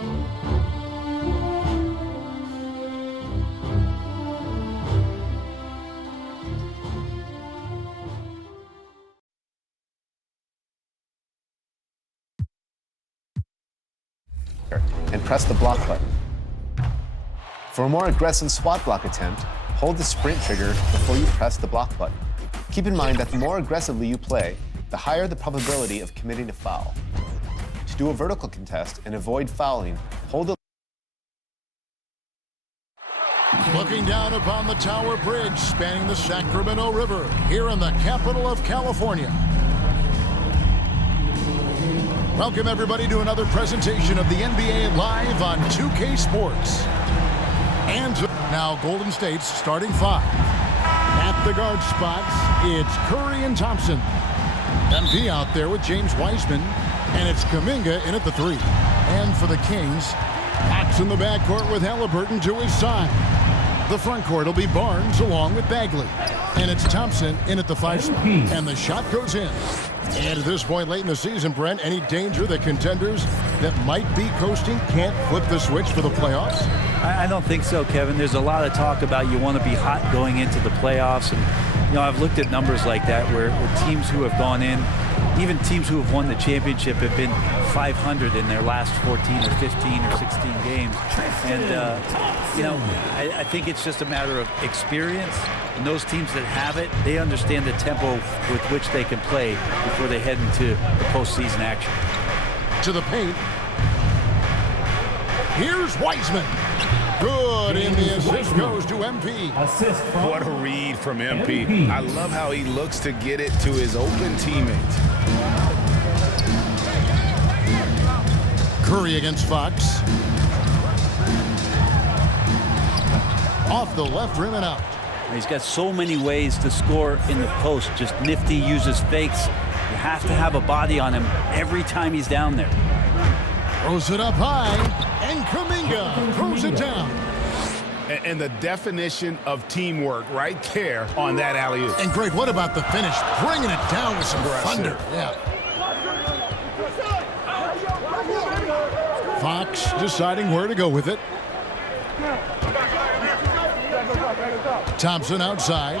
And press the block button. For a more aggressive SWAT block attempt, hold the sprint trigger before you press the block button. Keep in mind that the more aggressively you play, the higher the probability of committing a foul. To do a vertical contest and avoid fouling, hold the Looking down upon the Tower Bridge spanning the Sacramento River here in the capital of California. Welcome everybody to another presentation of the NBA live on 2K Sports. And now Golden State's starting five. At the guard spots, it's Curry and Thompson. MP out there with James Wiseman, and it's Kuminga in at the three. And for the Kings, Fox in the backcourt with Halliburton to his side. The front court will be Barnes along with Bagley. And it's Thompson in at the 5 spot. And the shot goes in. And at this point late in the season, Brent, any danger that contenders that might be coasting can't flip the switch for the playoffs? I don't think so, Kevin. There's a lot of talk about you want to be hot going into the playoffs. And, you know, I've looked at numbers like that where teams who have gone in, even teams who have won the championship have been 500 in their last 14 or 15 or 16 games. And, you know, I think it's just a matter of experience. And those teams that have it, they understand the tempo with which they can play before they head into the postseason action. To the paint. Here's Wiseman. Good, and the assist goes to MP. What a read from MP. I love how he looks to get it to his open teammates. Curry against Fox. Off the left rim and out. He's got so many ways to score in the post. Just nifty, uses fakes. You have to have a body on him every time he's down there. Throws it up high, and Kuminga throws it down. And the definition of teamwork right there on that alley-oop. And great, what about the finish? Bringing it down with some thunder. Yeah. Fox deciding where to go with it. Thompson outside.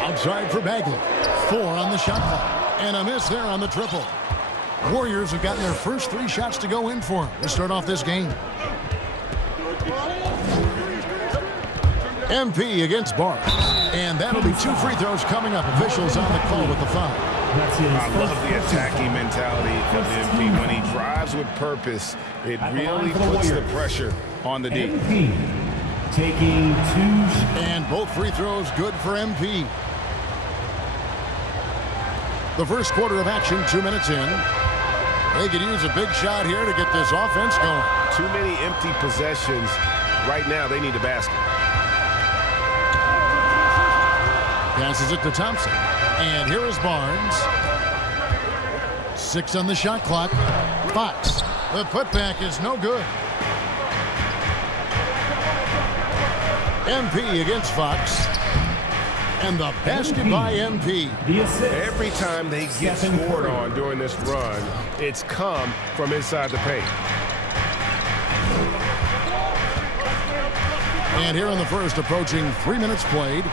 Outside for Bagley. 4 on the shot clock. And a miss there on the triple. Warriors have gotten their first 3 shots to go in for them to start off this game. MP against Barnes. And that'll be 2 free throws coming up. Officials on the call with the foul. I love the attacking mentality of MP. When he drives with purpose, it really puts the pressure on the D. Taking 2. And both free throws good for MP. The first quarter of action, 2 minutes in. They could use a big shot here to get this offense going. Too many empty possessions. Right now, they need a basket. Passes it to Thompson. And here is Barnes. 6 on the shot clock. Fox. The putback is no good. MP against Fox. And the basket by MP. Every time they get scored on during this run, it's come from inside the paint. And here in the first, approaching 3 minutes played.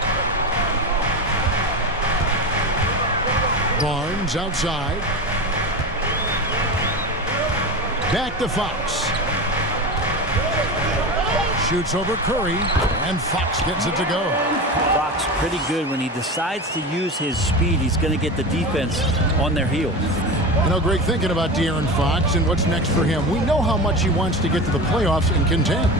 Barnes outside. Back to Fox. Shoots over Curry, and Fox gets it to go. Fox pretty good when he decides to use his speed. He's going to get the defense on their heels. You know, Greg, thinking about De'Aaron Fox and what's next for him, we know how much he wants to get to the playoffs and contend.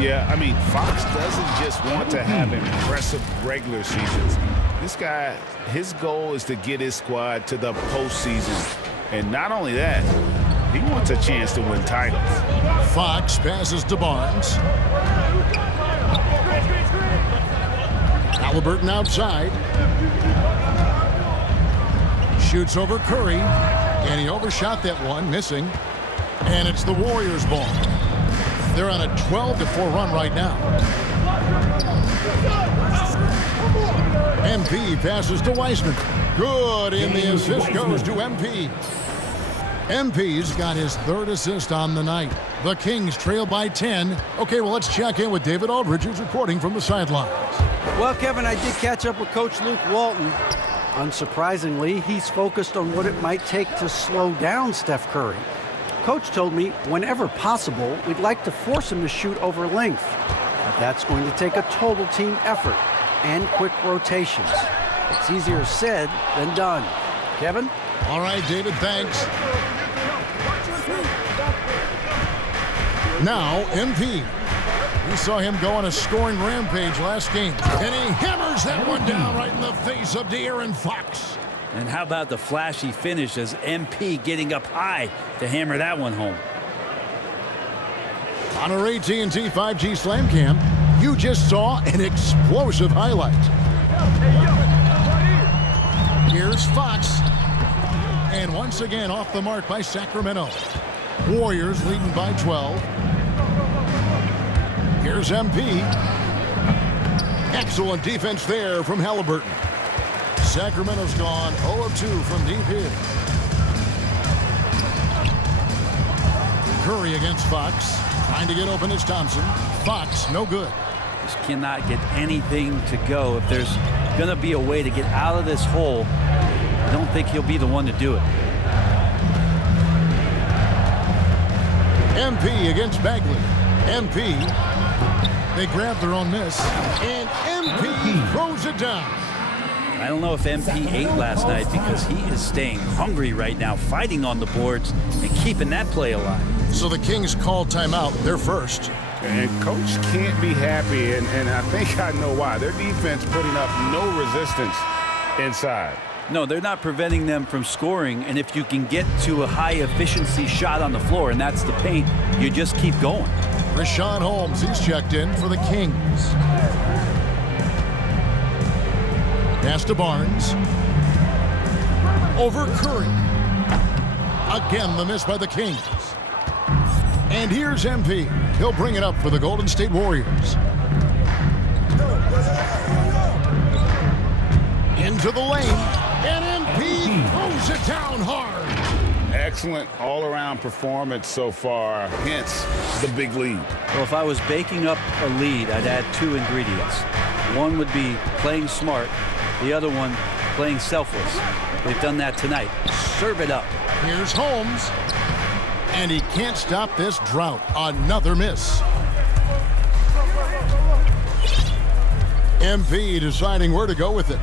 Yeah, I mean, Fox doesn't just want to have impressive regular seasons. This guy, his goal is to get his squad to the postseason. And not only that, he wants a chance to win titles. Fox passes to Barnes. Halliburton outside. Shoots over Curry. And he overshot that one, missing. And it's the Warriors' ball. They're on a 12-4 run right now. MP passes to Wiseman. Good, and the assist goes to MP. MP's got his 3rd assist on the night. The Kings trail by 10. Okay, well, let's check in with David Aldridge, who's reporting from the sidelines. Well, Kevin, I did catch up with Coach Luke Walton. Unsurprisingly, he's focused on what it might take to slow down Steph Curry. Coach told me whenever possible, we'd like to force him to shoot over length. But that's going to take a total team effort and quick rotations. It's easier said than done. Kevin? All right, David, thanks. Now, MP. We saw him go on a scoring rampage last game. And he hammers that one down right in the face of De'Aaron Fox. And how about the flashy finish as MP getting up high to hammer that one home. On our AT&T 5G Slam Cam, you just saw an explosive highlight. Here's Fox. And once again off the mark by Sacramento. Warriors leading by 12. Here's MP. Excellent defense there from Halliburton. Sacramento's gone 0 of 2 from deep here. Curry against Fox. Trying to get open is Thompson. Fox, no good. Just cannot get anything to go. If there's going to be a way to get out of this hole, I don't think he'll be the one to do it. MP against Bagley. MP. They grab their own miss. And MP throws it down. I don't know if MP ate last night because he is staying hungry right now, fighting on the boards and keeping that play alive. So the Kings call timeout. They're first. And Coach can't be happy, and I think I know why. Their defense putting up no resistance inside. No, they're not preventing them from scoring, and if you can get to a high-efficiency shot on the floor, and that's the paint, you just keep going. Rashawn Holmes, he's checked in for the Kings. Pass to Barnes. Over Curry. Again, the miss by the Kings. And here's MP. He'll bring it up for the Golden State Warriors. Into the lane. And MP throws it down hard. Excellent all-around performance so far, hence the big lead. Well, if I was baking up a lead, I'd add 2 ingredients. One would be playing smart. The other one, playing selfless. They've done that tonight. Serve it up. Here's Holmes. And he can't stop this drought. Another miss. MP deciding where to go with it.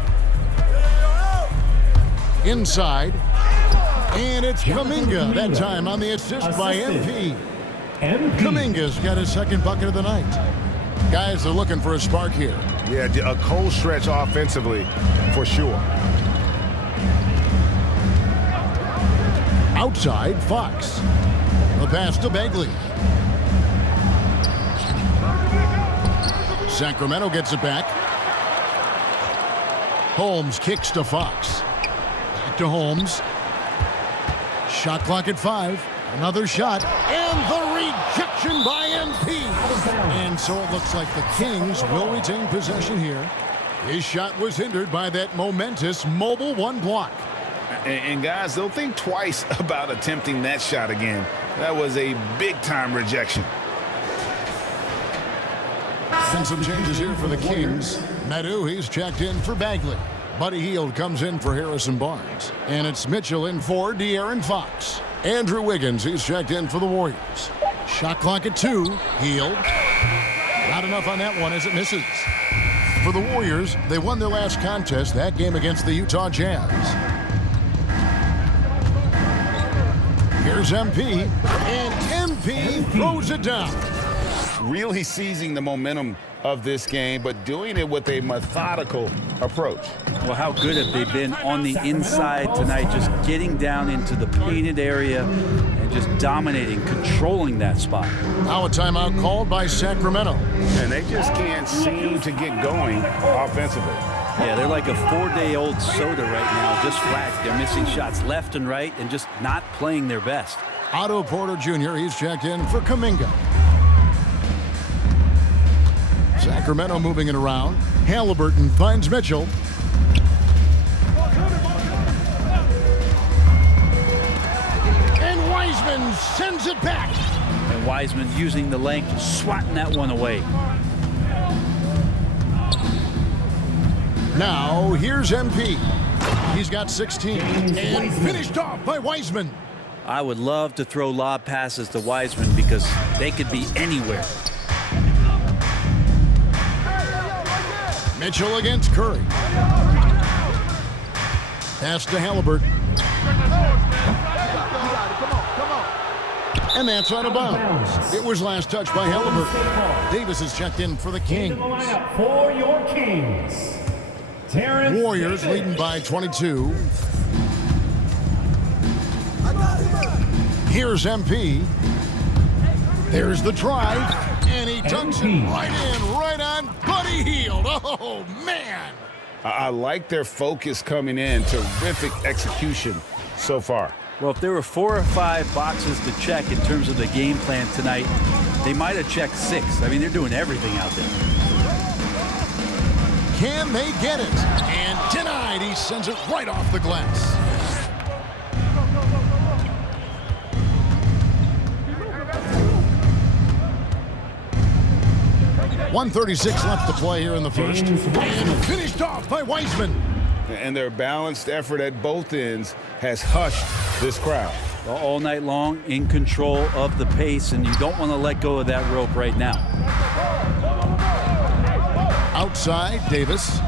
Inside. And it's Kuminga that time on the assist by MP. Kuminga's got his 2nd bucket of the night. Guys are looking for a spark here. Yeah, a cold stretch offensively for sure. Outside, Fox. The pass to Bagley. Sacramento gets it back. Holmes kicks to Fox. Back to Holmes. Shot clock at 5. Another shot. And the rejection by MP. And so it looks like the Kings will retain possession here. His shot was hindered by that momentous mobile 1 block. And guys, they'll think twice about attempting that shot again. That was a big-time rejection. And some changes here for the Kings. Medu, he's checked in for Bagley. Buddy Hield comes in for Harrison Barnes. And it's Mitchell in for De'Aaron Fox. Andrew Wiggins, he's checked in for the Warriors. Shot clock at 2. Hield. Not enough on that one as it misses. For the Warriors, they won their last contest, that game against the Utah Jazz. Here's MP, and MP throws it down. Really seizing the momentum of this game, but doing it with a methodical approach. Well, how good have they been on the inside tonight, just getting down into the painted area and just dominating, controlling that spot. Now a timeout called by Sacramento. And they just can't seem to get going offensively. Yeah, they're like a 4-day-old soda right now, just flat. They're missing shots left and right and just not playing their best. Otto Porter Jr., he's checked in for Kuminga. Sacramento moving it around. Halliburton finds Mitchell. And Wiseman sends it back. And Wiseman using the length, swatting that one away. Now, here's MP. He's got 16. And finished off by Wiseman. I would love to throw lob passes to Wiseman because they could be anywhere. Mitchell against Curry. Pass to Halliburton. And that's out of bounds. It was last touched by Halliburton. Davis is checked in for the Kings. For your Kings. Warriors leading by 22. Here's MP. There's the drive. And he dunks it right on Buddy Hield. Oh, man. I like their focus coming in. Terrific execution so far. Well, if there were 4 or 5 boxes to check in terms of the game plan tonight, they might have checked 6. I mean, they're doing everything out there. Can they get it? And denied. He sends it right off the glass. .136 left to play here in the first. And finished off by Wiseman. And their balanced effort at both ends has hushed this crowd. Well, all night long, in control of the pace, and you don't want to let go of that rope right now. Outside, Davis.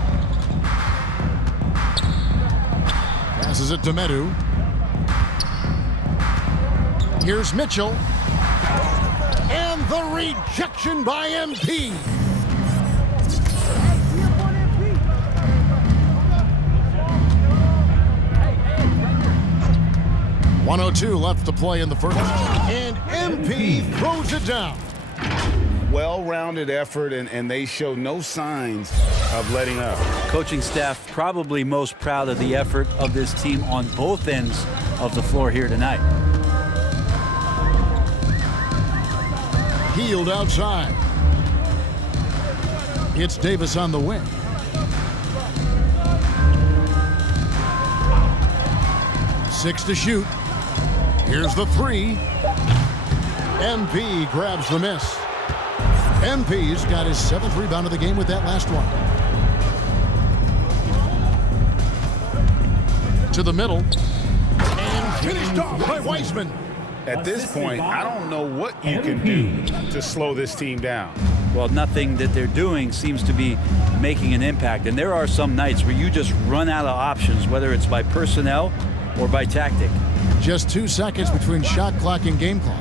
Passes it to Medu. Here's Mitchell. And the rejection by MP. .102 left to play in the first. And MP throws it down. Well-rounded effort, and they show no signs of letting up. Coaching staff probably most proud of the effort of this team on both ends of the floor here tonight. Hield outside. It's Davis on the wing. Six to shoot. Here's the three. MP grabs the miss. MP's got his 7th rebound of the game with that last one. To the middle. And finished off by Wiseman. At this point, I don't know what you can do to slow this team down. Well, nothing that they're doing seems to be making an impact. And there are some nights where you just run out of options, whether it's by personnel or by tactic. Just 2 seconds between shot clock and game clock.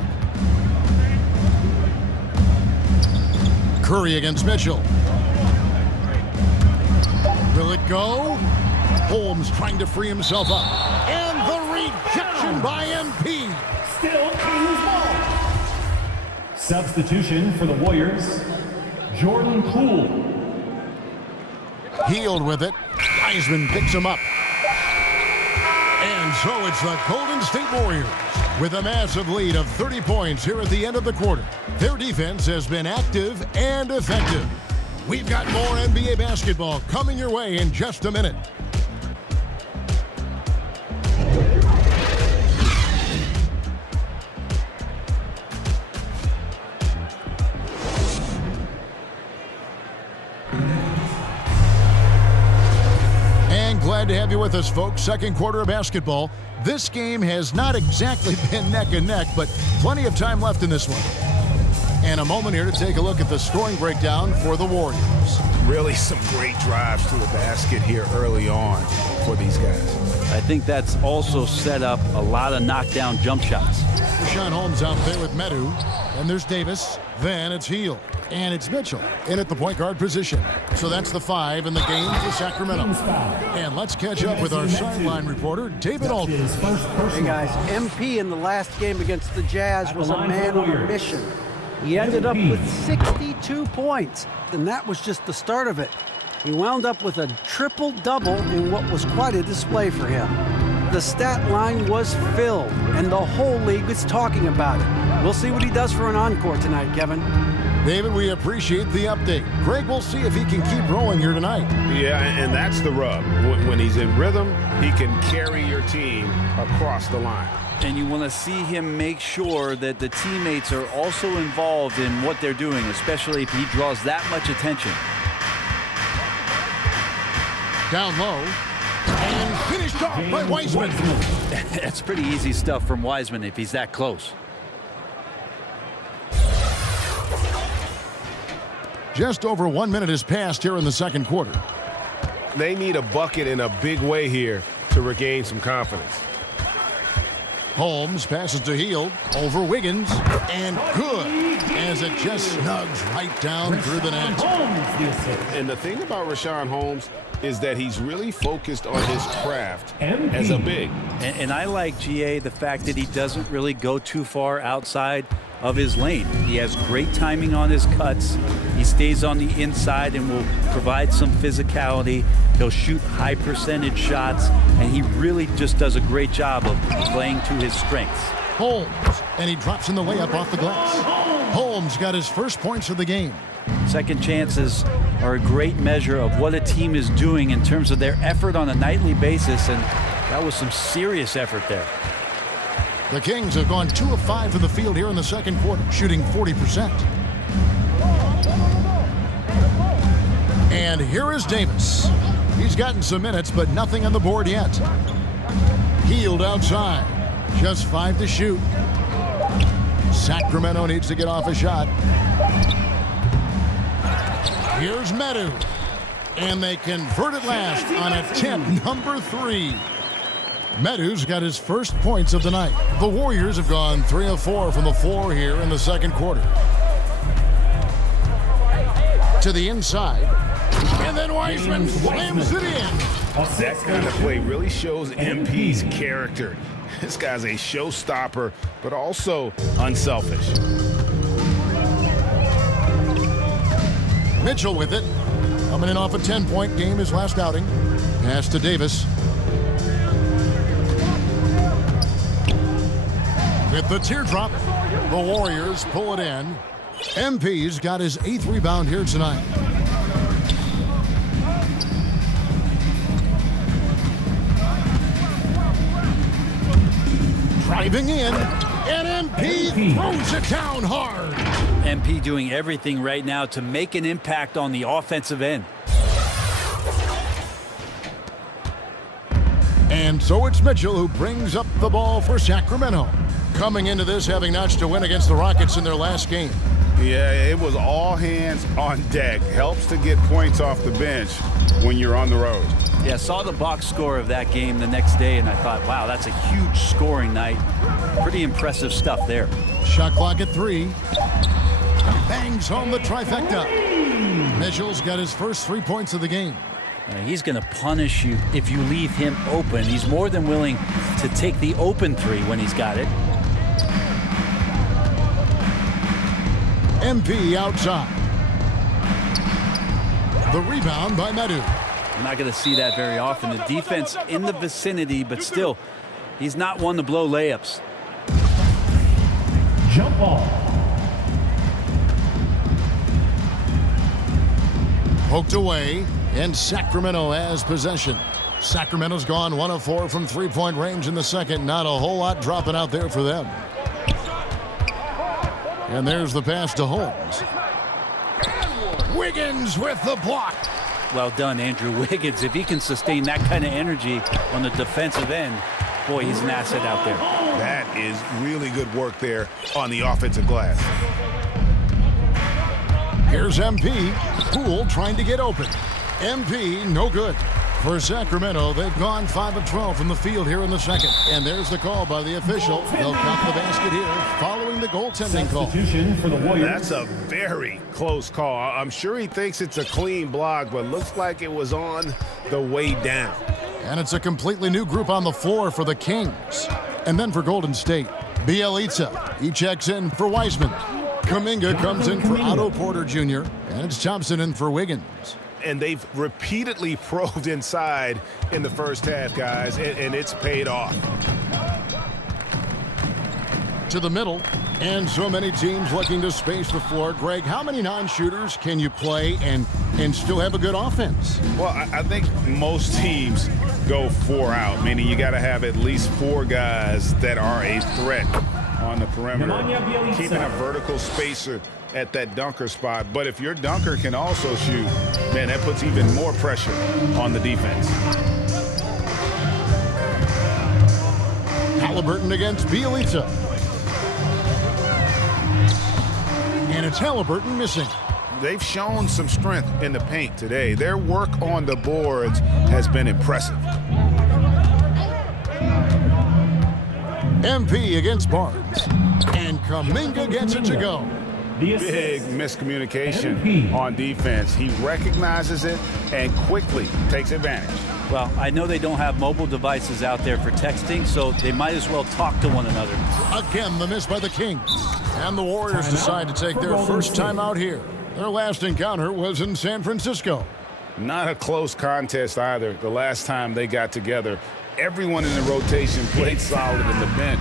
Curry against Mitchell. Will it go? Holmes trying to free himself up. And the rejection by MP. Still Kings ball. Substitution for the Warriors, Jordan Poole. Hield with it. Wiseman picks him up. And so it's the Golden State Warriors with a massive lead of 30 points here at the end of the quarter. Their defense has been active and effective. We've got more NBA basketball coming your way in just a minute. Glad to have you with us, folks. Second quarter of basketball. This game has not exactly been neck and neck, but plenty of time left in this one. And a moment here to take a look at the scoring breakdown for the Warriors. Really some great drives to the basket here early on for these guys. I think that's also set up a lot of knockdown jump shots. Rashawn Holmes out there with Medu. And there's Davis. Then it's Hield. And it's Mitchell in at the point guard position. So that's the 5 in the game for Sacramento. And let's catch up with our sideline reporter, David Aldridge. Hey guys, MP in the last game against the Jazz was a man on a mission. He ended up with 62 points, and that was just the start of it. He wound up with a triple-double in what was quite a display for him. The stat line was filled, and the whole league was talking about it. We'll see what he does for an encore tonight, Kevin. David, we appreciate the update. Greg, we'll see if he can keep rolling here tonight. Yeah, and that's the rub. When he's in rhythm, he can carry your team across the line. And you want to see him make sure that the teammates are also involved in what they're doing, especially if he draws that much attention. Down low. And finished off by Wiseman. That's pretty easy stuff from Wiseman if he's that close. Just over 1 minute has passed here in the second quarter. They need a bucket in a big way here to regain some confidence. Holmes passes to Hield over Wiggins, and good as it just snugs right down through the net. And the thing about Richaun Holmes is that he's really focused on his craft as a big. And I like GA the fact that he doesn't really go too far outside of his lane. He has great timing on his cuts. He stays on the inside and will provide some physicality. He'll shoot high percentage shots, and he really just does a great job of playing to his strengths. Holmes, and he drops in the layup off the glass. Holmes got his first points of the game. Second chances are a great measure of what a team is doing in terms of their effort on a nightly basis, and that was some serious effort there. The Kings have gone 2 of 5 from the field here in the second quarter, shooting 40%. And here is Davis. He's gotten some minutes, but nothing on the board yet. Hield outside. Just 5 to shoot. Sacramento needs to get off a shot. Here's Medu. And they convert at last on attempt number 3. Medu's got his first points of the night. The Warriors have gone 3 of 4 from the floor here in the second quarter. To the inside. And then Wiseman slams it in. That kind of play really shows MP's character. This guy's a showstopper, but also unselfish. Mitchell with it. Coming in off a 10-point game his last outing. Pass to Davis. With the teardrop, the Warriors pull it in. MP's got his 8th rebound here tonight. Driving in, and MP throws it down hard. MP doing everything right now to make an impact on the offensive end. And so it's Mitchell who brings up the ball for Sacramento. Coming into this having notched a win against the Rockets in their last game. Yeah, it was all hands on deck. Helps to get points off the bench when you're on the road. Yeah, saw the box score of that game the next day, and I thought, wow, that's a huge scoring night. Pretty impressive stuff there. Shot clock at 3. Bangs home the trifecta. Mitchell's got his first 3 points of the game. He's going to punish you if you leave him open. He's more than willing to take the open 3 when he's got it. MP outside. The rebound by Medu. I'm not going to see that very often. The defense in the vicinity, but still, he's not one to blow layups. Jump ball. Poked away, and Sacramento has possession. Sacramento's gone 1 of 4 from 3-point range in the second. Not a whole lot dropping out there for them. And there's the pass to Holmes. Wiggins with the block. Well done, Andrew Wiggins. If he can sustain that kind of energy on the defensive end, boy, he's an asset out there. That is really good work there on the offensive glass. Here's MP. Poole trying to get open. MP, no good. For Sacramento, they've gone 5 of 12 from the field here in the second. And there's the call by the official. They'll count the basket here following the goaltending call. Substitution for the Warriors. That's a very close call. I'm sure he thinks it's a clean block, but looks like it was on the way down. And it's a completely new group on the floor for the Kings. And then for Golden State, Bielitsa. He checks in for Wiseman. Kuminga comes in for Otto Porter Jr. And it's Thompson in for Wiggins. And they've repeatedly probed inside in the first half, guys, and it's paid off. to the middle. And so many teams looking to space the floor. Greg, how many non-shooters can you play and still have a good offense? Well, I think most teams go 4 out, meaning you got to have at least 4 guys that are a threat on the perimeter, keeping a vertical spacer at that dunker spot. But if your dunker can also shoot, man, that puts even more pressure on the defense. Halliburton against Bielitsa. And it's Halliburton missing. They've shown some strength in the paint today. Their work on the boards has been impressive. MP against Barnes. And Kuminga gets it to go. Big miscommunication on defense. He recognizes it and quickly takes advantage. Well, I know they don't have mobile devices out there for texting, so they might as well talk to one another. Again, the miss by the Kings. And the Warriors decide to take their first time out here. Their last encounter was in San Francisco. Not a close contest either. The last time they got together, everyone in the rotation played solid, and the bench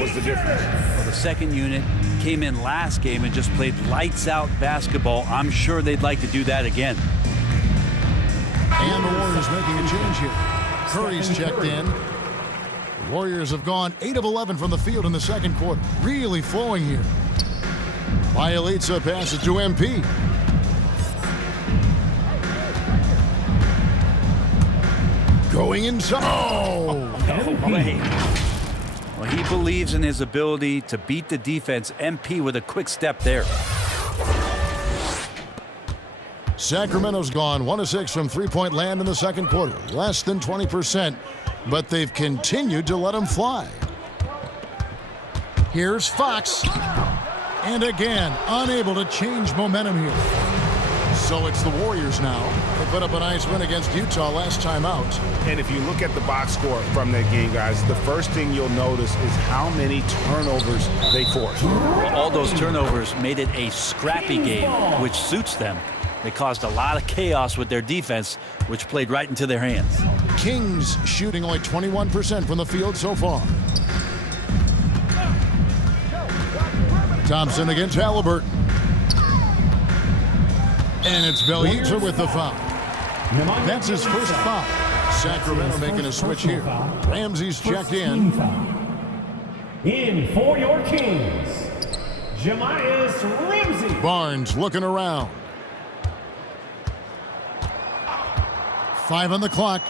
was the difference. Well, the second unit came in last game and just played lights-out basketball. I'm sure they'd like to do that again. And the Warriors making a change here. Curry's checked in. The Warriors have gone 8 of 11 from the field in the second quarter. Really flowing here. Bielitsa passes to MP. Going inside. Oh! No way. Well, he believes in his ability to beat the defense. MP with a quick step there. Sacramento's gone 1 of 6 from three-point land in the second quarter. Less than 20%, but they've continued to let him fly. Here's Fox. And again, unable to change momentum here. So it's the Warriors now. They put up a nice win against Utah last time out. And if you look at the box score from that game, guys, the first thing you'll notice is how many turnovers they forced. Well, all those turnovers made it a scrappy game, which suits them. They caused a lot of chaos with their defense, which played right into their hands. Kings shooting only 21% from the field so far. Thompson against Halliburton. And it's Bielitsa with the foul. That's his first foul. Sacramento making a switch here. Ramsey's checked in. In for your Kings, Jamias Ramsey. Barnes looking around. 5 on the clock.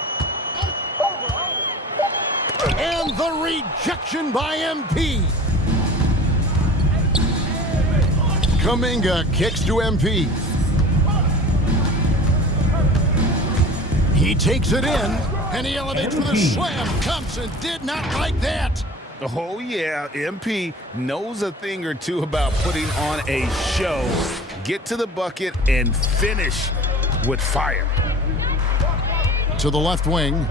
And the rejection by MP. Kuminga kicks to MP. He takes it in, and he elevates with a slam. Thompson did not like that. Oh, yeah, MP knows a thing or two about putting on a show. Get to the bucket and finish with fire. To the left wing.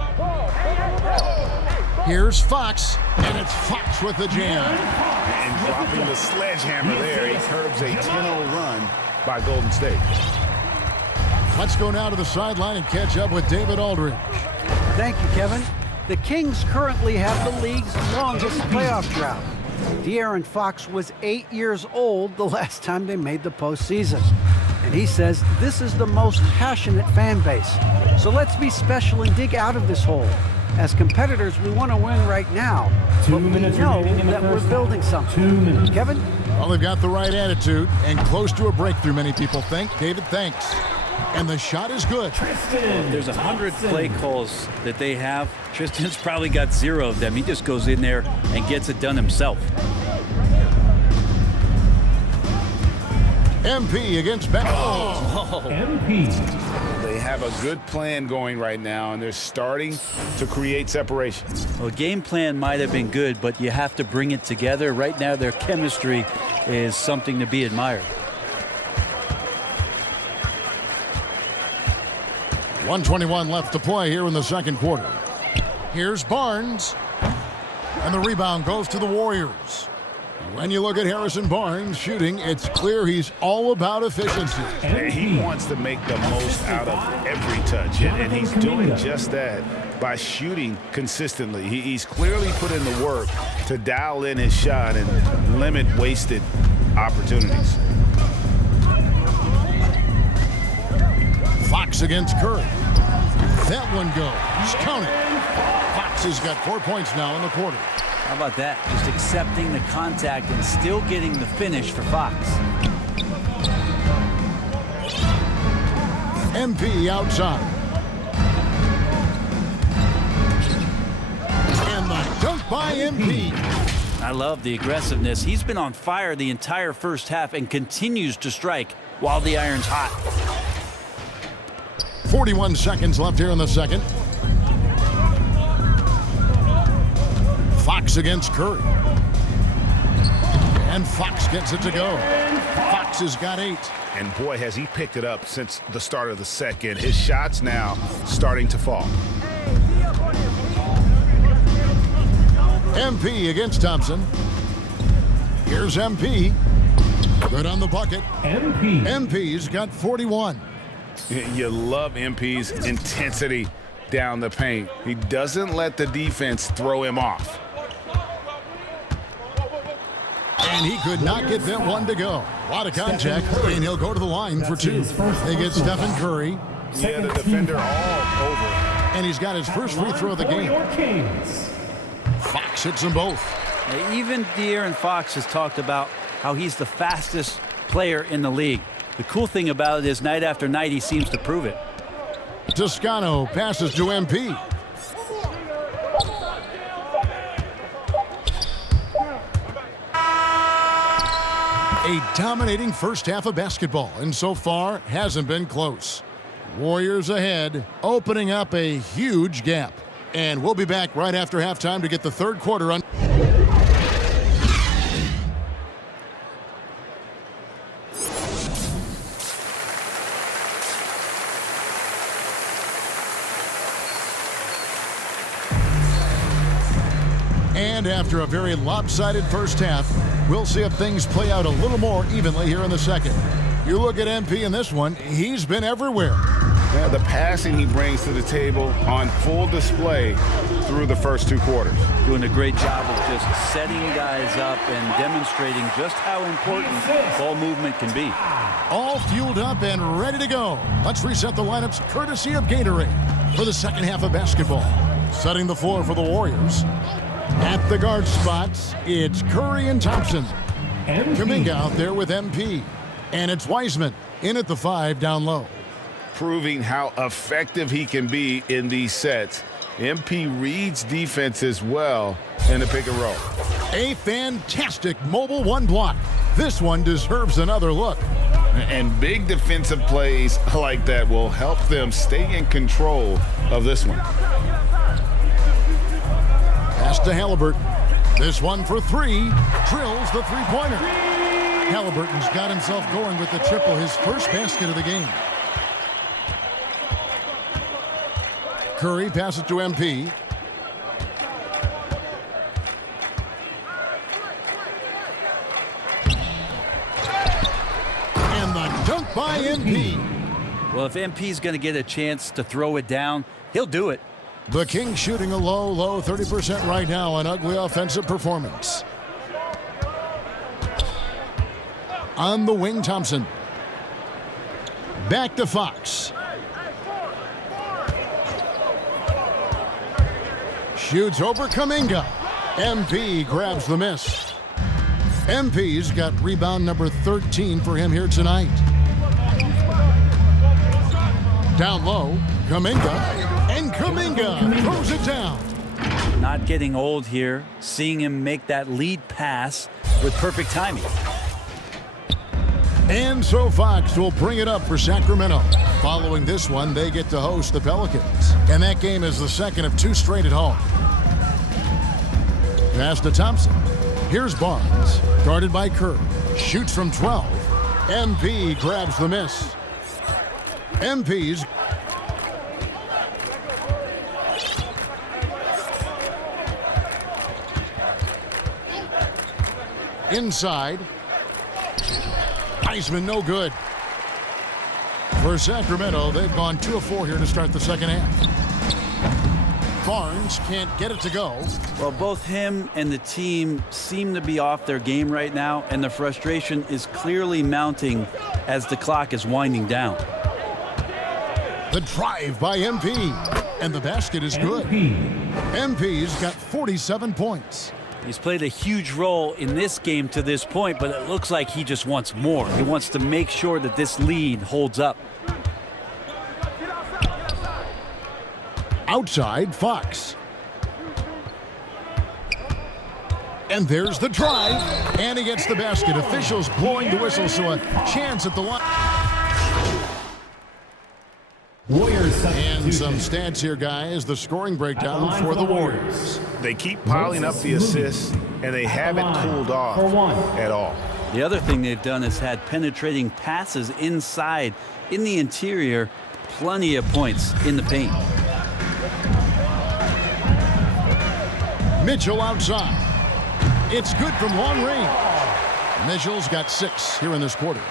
Here's Fox, and it's Fox with the jam. And dropping the sledgehammer there, he curbs a 10-0 run by Golden State. Let's go now to the sideline and catch up with David Aldridge. Thank you, Kevin. The Kings currently have the league's longest playoff drought. De'Aaron Fox was 8 years old the last time they made the postseason. And he says this is the most passionate fan base. So let's be special and dig out of this hole. As competitors, we want to win right now. But we know that we're building something. 2 minutes. Kevin? Well, they've got the right attitude and close to a breakthrough, many people think. David, thanks. And the shot is good. If there's 100 play calls that they have, Tristan's probably got 0 of them. He just goes in there and gets it done himself. MP against Ben. Oh. MP. They have a good plan going right now, and they're starting to create separation. Well, game plan might have been good, but you have to bring it together. Right now, their chemistry is something to be admired. 1:21 left to play here in the second quarter. Here's Barnes. And the rebound goes to the Warriors. When you look at Harrison Barnes shooting, it's clear he's all about efficiency. And he wants to make the most out of every touch, and he's doing just that by shooting consistently. He's clearly put in the work to dial in his shot and limit wasted opportunities. Fox against Curry. That one goes. Count it. Fox has got 4 points now in the quarter. How about that? Just accepting the contact and still getting the finish for Fox. MP outside. And the dunk by MP. I love the aggressiveness. He's been on fire the entire first half and continues to strike while the iron's hot. 41 seconds left here in the second. Fox against Curry. And Fox gets it to go. Fox has got 8. And boy, has he picked it up since the start of the second. His shot's now starting to fall. MP against Thompson. Here's MP. Good on the bucket. MP's got 41. You love MP's intensity down the paint. He doesn't let the defense throw him off. And he could not get that one to go. A lot of contact, and he'll go to the line for 2. They get Stephen Curry. Yeah, the defender all over. And he's got his first free throw of the game. Fox hits them both. Even De'Aaron Fox has talked about how he's the fastest player in the league. The cool thing about it is night after night he seems to prove it. Toscano passes to MP. A dominating first half of basketball, and so far hasn't been close. Warriors ahead, opening up a huge gap. And we'll be back right after halftime to get the third quarter on. And after a very lopsided first half, we'll see if things play out a little more evenly here in the second. You look at MP in this one, he's been everywhere. Yeah, the passing he brings to the table on full display through the first 2 quarters. Doing a great job of just setting guys up and demonstrating just how important ball movement can be. All fueled up and ready to go. Let's reset the lineups courtesy of Gatorade for the second half of basketball. Setting the floor for the Warriors. At the guard spots, it's Curry and Thompson. Kuminga out there with MP. And it's Wiseman in at the 5 down low. Proving how effective he can be in these sets. MP reads defenses well in the pick and roll. A fantastic mobile 1 block. This one deserves another look. And big defensive plays like that will help them stay in control of this one. Pass to Halliburton. This one for 3. Drills the 3-pointer. Halliburton's got himself going with the triple, his first basket of the game. Curry passes to MP. And the dunk by MP. Well, if MP's going to get a chance to throw it down, he'll do it. The Kings shooting a low 30% right now, an ugly offensive performance. On the wing, Thompson. Back to Fox. Shoots over Kuminga. MP grabs the miss. MP's got rebound number 13 for him here tonight. Down low, Kuminga. And Kuminga throws it down. Not getting old here. Seeing him make that lead pass with perfect timing. And so Fox will bring it up for Sacramento. Following this one, they get to host the Pelicans. And that game is the second of 2 straight at home. Pass to Thompson. Here's Barnes. Guarded by Curry. Shoots from 12. MP grabs the miss. MP's. Inside. Iceman, no good. For Sacramento, they've gone 2 of 4 here to start the second half. Barnes can't get it to go. Well, both him and the team seem to be off their game right now, and the frustration is clearly mounting as the clock is winding down. The drive by MP, and the basket is good. MP's got 47 points. He's played a huge role in this game to this point, but it looks like he just wants more. He wants to make sure that this lead holds up. Outside, Fox. And there's the drive, and he gets the basket. Officials blowing the whistle, so a chance at the line. Warriors And some stats here, guys. The scoring breakdown for the Warriors. They keep piling up the assists, and they haven't cooled off at all. The other thing they've done is had penetrating passes inside, in the interior, plenty of points in the paint. Mitchell outside. It's good from long range. Mitchell's got 6 here in this quarter.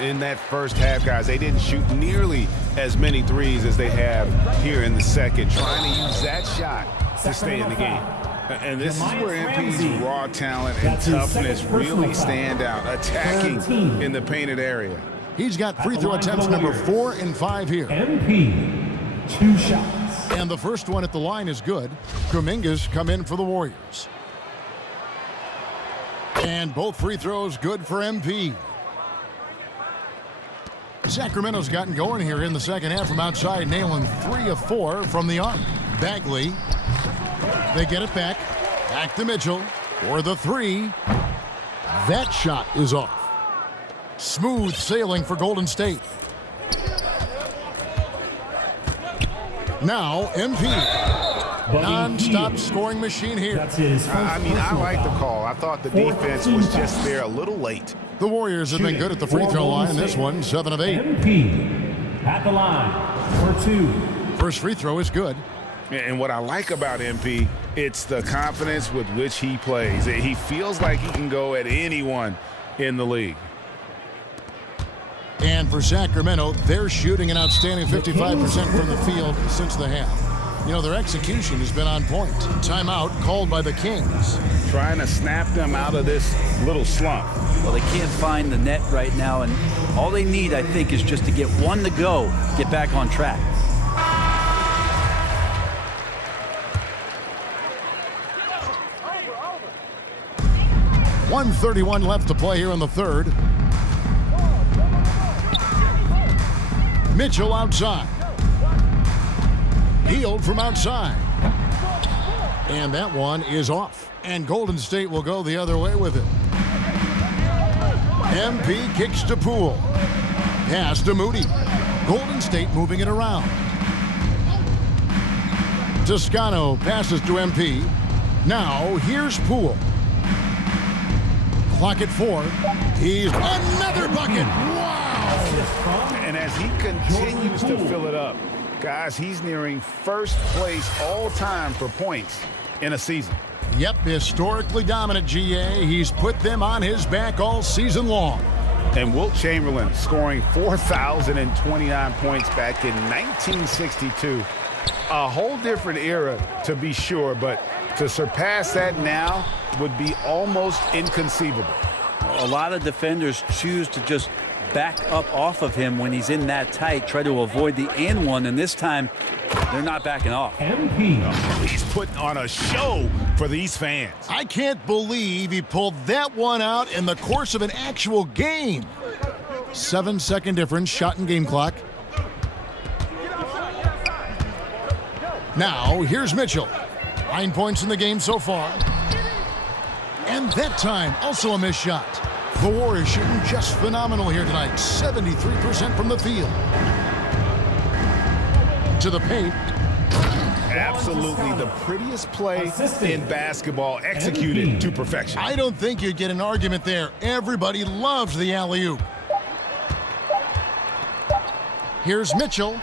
In that first half, guys, they didn't shoot nearly as many threes as they have here in the second, trying to use that shot to stay in the game. And this is where MP's raw talent and toughness really stand out, attacking in the painted area. He's got free throw attempts number 4 and 5 here. MP, 2 shots. And the first one at the line is good. Kuminga's come in for the Warriors. And both free throws good for MP. Sacramento's gotten going here in the second half from outside, nailing 3 of 4 from the arc. Bagley, they get it back. Back to Mitchell for the 3. That shot is off. Smooth sailing for Golden State. Now MP. Non-stop scoring machine here. I mean, I like the call. I thought the defense was just there a little late. The Warriors have been good at the free throw line. This one, 7 of 8. MP at the line for 2. First free throw is good. And what I like about MP, it's the confidence with which he plays. He feels like he can go at anyone in the league. And for Sacramento, they're shooting an outstanding 55% from the field since the half. You know, their execution has been on point. Timeout called by the Kings. Trying to snap them out of this little slump. Well, they can't find the net right now, and all they need, I think, is just to get one to go, get back on track. .131 left to play here in the third. Mitchell outside. Healed from outside. And that one is off. And Golden State will go the other way with it. MP kicks to Poole. Pass to Moody. Golden State moving it around. Toscano passes to MP. Now here's Poole. Clock at 4. He's another bucket. Wow! And as he continues to fill it up, guys, he's nearing first place all time for points in a season. Yep, historically dominant GA. He's put them on his back all season long. And Wilt Chamberlain scoring 4,029 points back in 1962. A whole different era, to be sure, but to surpass that now would be almost inconceivable. A lot of defenders choose to just back up off of him when he's in that tight, try to avoid the and one, and this time they're not backing off. MP. He's putting on a show for these fans. I can't believe he pulled that one out in the course of an actual game. 7-second difference, shot and game clock. Now, here's Mitchell. 9 points in the game so far. And that time, also a missed shot. The Warriors shooting just phenomenal here tonight. 73% from the field. To the paint. Absolutely the prettiest play in basketball, executed to perfection. I don't think you'd get an argument there. Everybody loves the alley-oop. Here's Mitchell.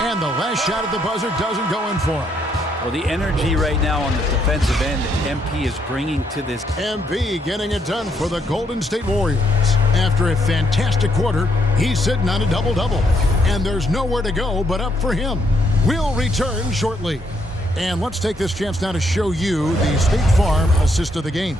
And the last shot at the buzzer doesn't go in for him. Well, the energy right now on the defensive end that MP is bringing to this. MP getting it done for the Golden State Warriors. After a fantastic quarter, he's sitting on a double-double. And there's nowhere to go but up for him. We'll return shortly. And let's take this chance now to show you the State Farm assist of the game.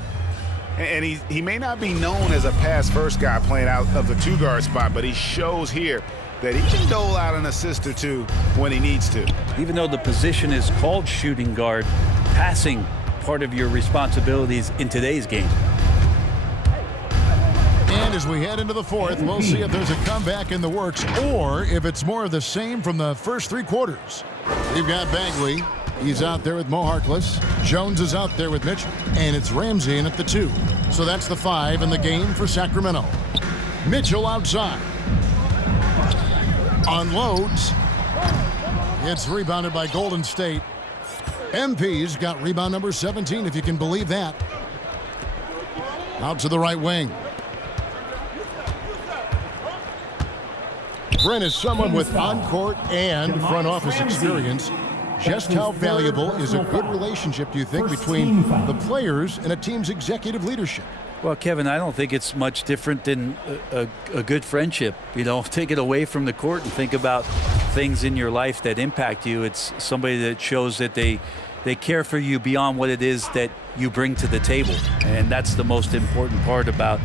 And he may not be known as a pass-first guy playing out of the two-guard spot, but he shows here that he can dole out an assist or two when he needs to. Even though the position is called shooting guard, passing part of your responsibilities in today's game. And as we head into the fourth, we'll see if there's a comeback in the works or if it's more of the same from the first three quarters. We've got Bagley. He's out there with Mo Harkless. Jones is out there with Mitchell. And it's Ramsey in at the 2. So that's the 5 in the game for Sacramento. Mitchell outside. Unloads. It's rebounded by Golden State. MP's got rebound number 17, if you can believe that. Out to the right wing. Brent is someone with on-court and front office experience. Just how valuable is a good relationship, do you think, between the players and a team's executive leadership? Well, Kevin, I don't think it's much different than a good friendship. You know, take it away from the court and think about things in your life that impact you. It's somebody that shows that they care for you beyond what it is that you bring to the table. And that's the most important part about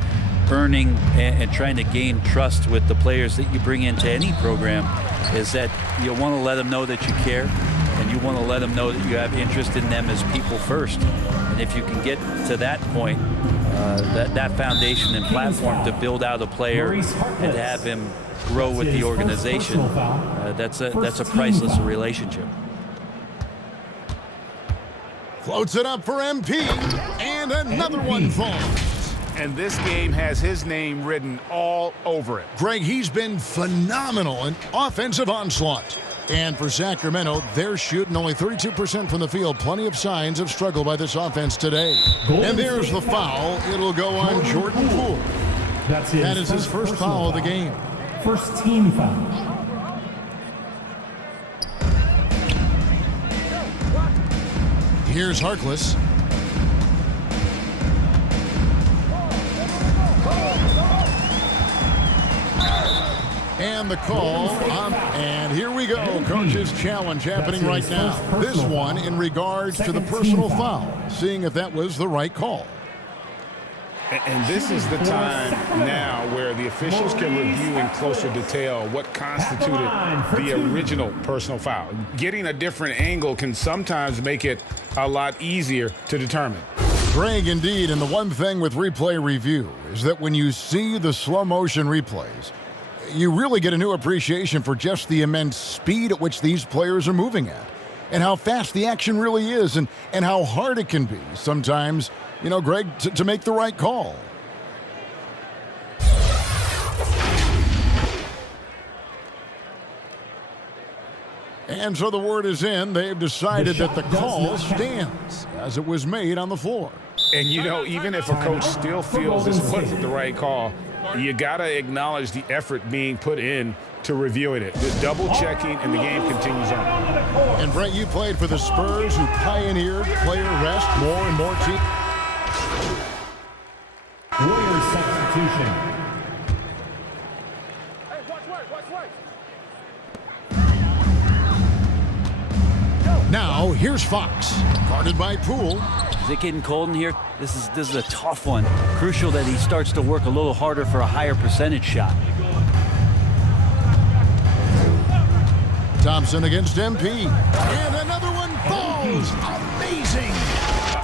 earning and trying to gain trust with the players that you bring into any program, is that you want to let them know that you care, and you want to let them know that you have interest in them as people first. And if you can get to that point, that foundation and platform to build out a player and to have him grow with the organization, that's a priceless relationship. Floats it up for MP, and another one falls. And this game has his name written all over it. Greg, he's been phenomenal in offensive onslaught. And for Sacramento, they're shooting only 32% from the field. Plenty of signs of struggle by this offense today. And there's the foul. It'll go on Jordan Poole. That is his first foul of the game. First team foul. Here's Harkless. And the call, and here we go. Coach's challenge happening right now. This one in regards to the personal foul, seeing if that was the right call. And this is the time now where the officials can review in closer detail what constituted the original personal foul. Getting a different angle can sometimes make it a lot easier to determine. Greg, indeed, and the one thing with replay review is that when you see the slow motion replays, you really get a new appreciation for just the immense speed at which these players are moving at, and how fast the action really is, and how hard it can be sometimes, you know, Greg, to make the right call. And so the word is in. They've decided that the call stands as it was made on the floor. And, you know, even if a coach still feels this wasn't the right call, you got to acknowledge the effort being put in to reviewing it. The double-checking, and the game continues on. And, Brent, you played for the Spurs, who pioneered player rest more and more teams. Warriors substitution. Now, here's Fox, guarded by Poole. Is it getting cold in here? This is a tough one. Crucial that he starts to work a little harder for a higher percentage shot. Thompson against MP. And another one falls. Amazing.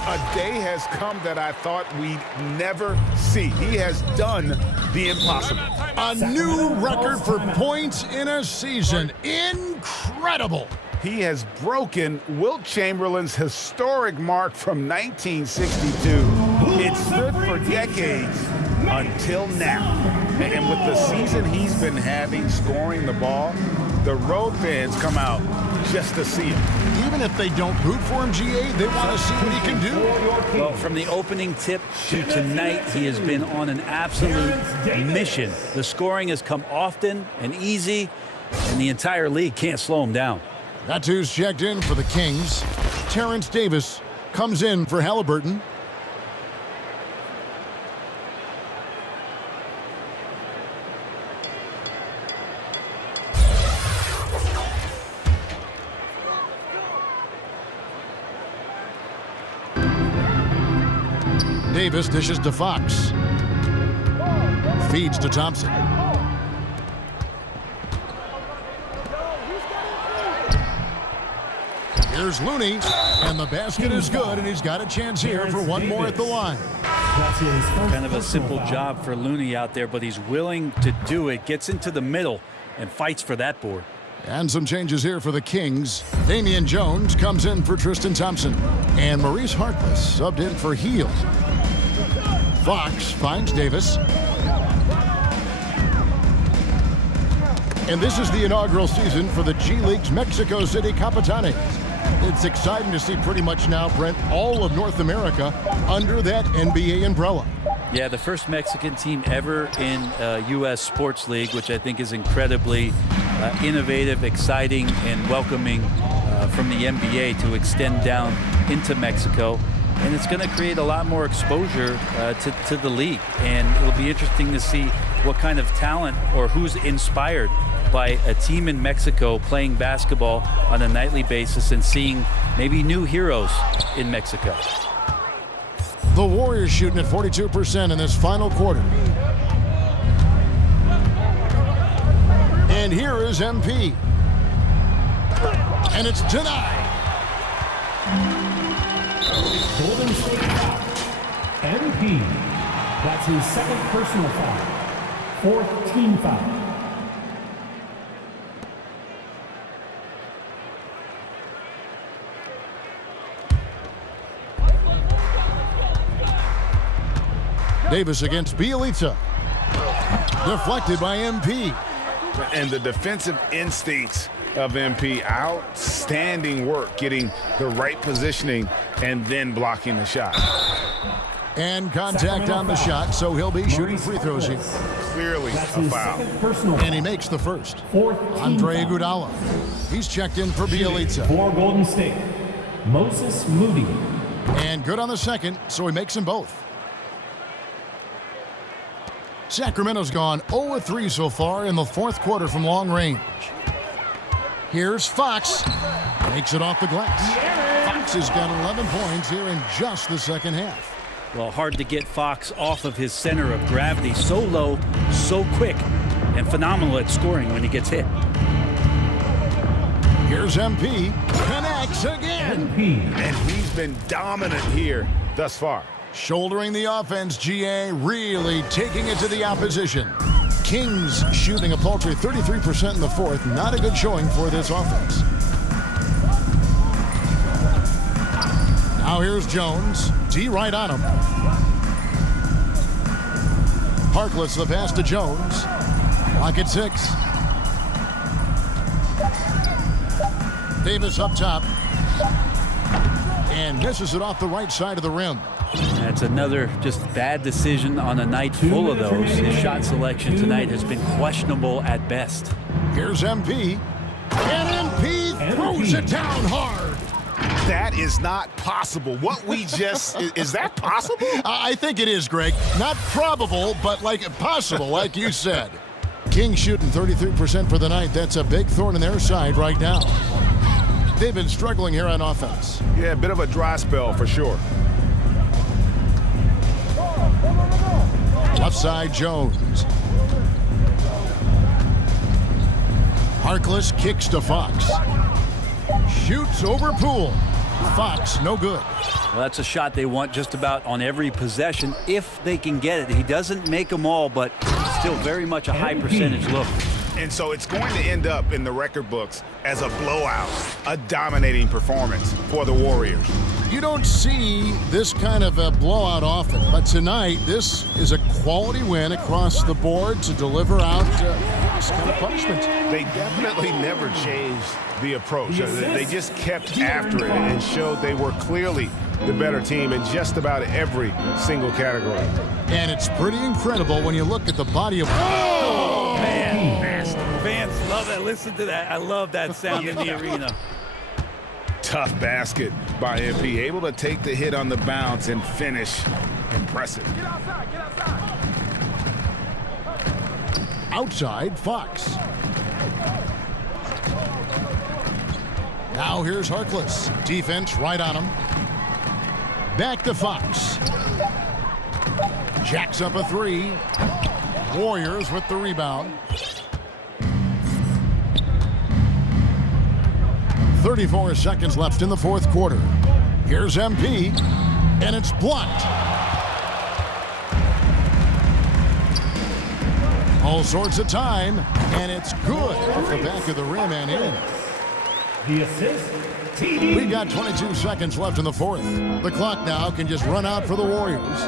A day has come that I thought we'd never see. He has done the impossible. A new record for points in a season. Incredible. He has broken Wilt Chamberlain's historic mark from 1962. It stood for decades until now. And with the season he's been having scoring the ball, the road fans come out just to see him. Even if they don't root for him, GA, they want to see what he can do. Well, from the opening tip to tonight, he has been on an absolute mission. The scoring has come often and easy, and the entire league can't slow him down. That's who's checked in for the Kings. Terrence Davis comes in for Halliburton. Davis dishes to Fox. Feeds to Thompson. Here's Looney, and the basket is good, and he's got a chance here for one more at the line. Kind of a simple job for Looney out there, but he's willing to do it. Gets into the middle and fights for that board. And some changes here for the Kings. Damian Jones comes in for Tristan Thompson, and Maurice Harkless subbed in for Heel. Fox finds Davis. And this is the inaugural season for the G League's Mexico City Capitanes. It's exciting to see pretty much now, Brent, all of North America under that NBA umbrella. Yeah, the first Mexican team ever in U.S. Sports League, which I think is incredibly innovative, exciting, and welcoming from the NBA to extend down into Mexico. And it's going to create a lot more exposure to the league. And it'll be interesting to see what kind of talent or who's inspired by a team in Mexico playing basketball on a nightly basis and seeing maybe new heroes in Mexico. The Warriors shooting at 42% in this final quarter. And here is MP. And it's denied. Golden State foul. MP. That's his second personal foul. Fourth team foul. Davis against Bielitsa. Deflected by MP. And the defensive instincts of MP, outstanding work getting the right positioning and then blocking the shot. And contact on the shot, so he'll be shooting free throws here. Clearly a foul. And he makes the first. Andre Iguodala. He's checked in for Bielitsa. For Golden State, Moses Moody. And good on the second, so he makes them both. Sacramento's gone 0-3 so far in the fourth quarter from long range. Here's Fox. Makes it off the glass. Fox has got 11 points here in just the second half. Well, hard to get Fox off of his center of gravity. So low, so quick, and phenomenal at scoring when he gets hit. Here's MP. Connects again. MP. And he's been dominant here thus far. Shouldering the offense, GA really taking it to the opposition. Kings shooting a paltry 33% in the fourth. Not a good showing for this offense. Now here's Jones. D right on him. Harkless the pass to Jones. Clock at 6. Davis up top. And misses it off the right side of the rim. That's another just bad decision on a night full of those. His shot selection tonight has been questionable at best. Here's MP. And MP throws it down hard. That is not possible. What we just, is that possible? I think it is, Greg. Not probable, but like possible, like you said. Kings shooting 33% for the night. That's a big thorn in their side right now. They've been struggling here on offense. Yeah, a bit of a dry spell for sure. Left side, Jones. Harkless kicks to Fox. Shoots over Poole. Fox, no good. Well, that's a shot they want just about on every possession if they can get it. He doesn't make them all, but still very much a high percentage look. And so it's going to end up in the record books as a blowout, a dominating performance for the Warriors. You don't see this kind of a blowout often, but tonight this is a quality win across the board to deliver out this kind of punishment. They definitely never changed the approach. They just kept after it and showed they were clearly the better team in just about every single category. And it's pretty incredible when you look at the body of... Oh, man. Fans love that. Listen to that. I love that sound in the arena. tough basket by MP. Able to take the hit on the bounce and finish. Impressive. Get outside, get outside. Outside, Fox. Now here's Harkless. Defense right on him. Back to Fox. Jacks up a three. Warriors with the rebound. 34 seconds left in the fourth quarter. Here's MP, and it's blocked. All sorts of time, and it's good off the back of the rim and in. The assist, TD. We've got 22 seconds left in the fourth. The clock now can just run out for the Warriors.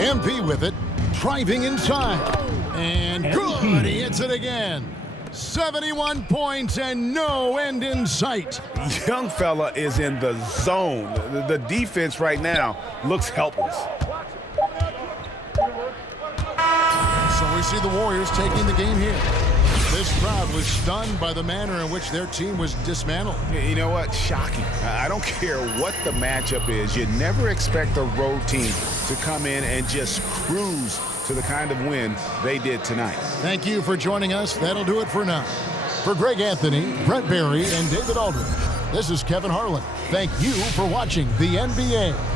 MP with it, driving inside. And good, he hits it again. 71 points and no end in sight. Young fella is in the zone. The defense right now looks helpless. So we see the Warriors taking the game here. This crowd was stunned by the manner in which their team was dismantled. You know what? Shocking. I don't care what the matchup is. You never expect a road team to come in and just cruise to the kind of win they did tonight. Thank you for joining us. That'll do it for now. For Greg Anthony, Brett Barry, and David Aldridge, this is Kevin Harlan. Thank you for watching the NBA.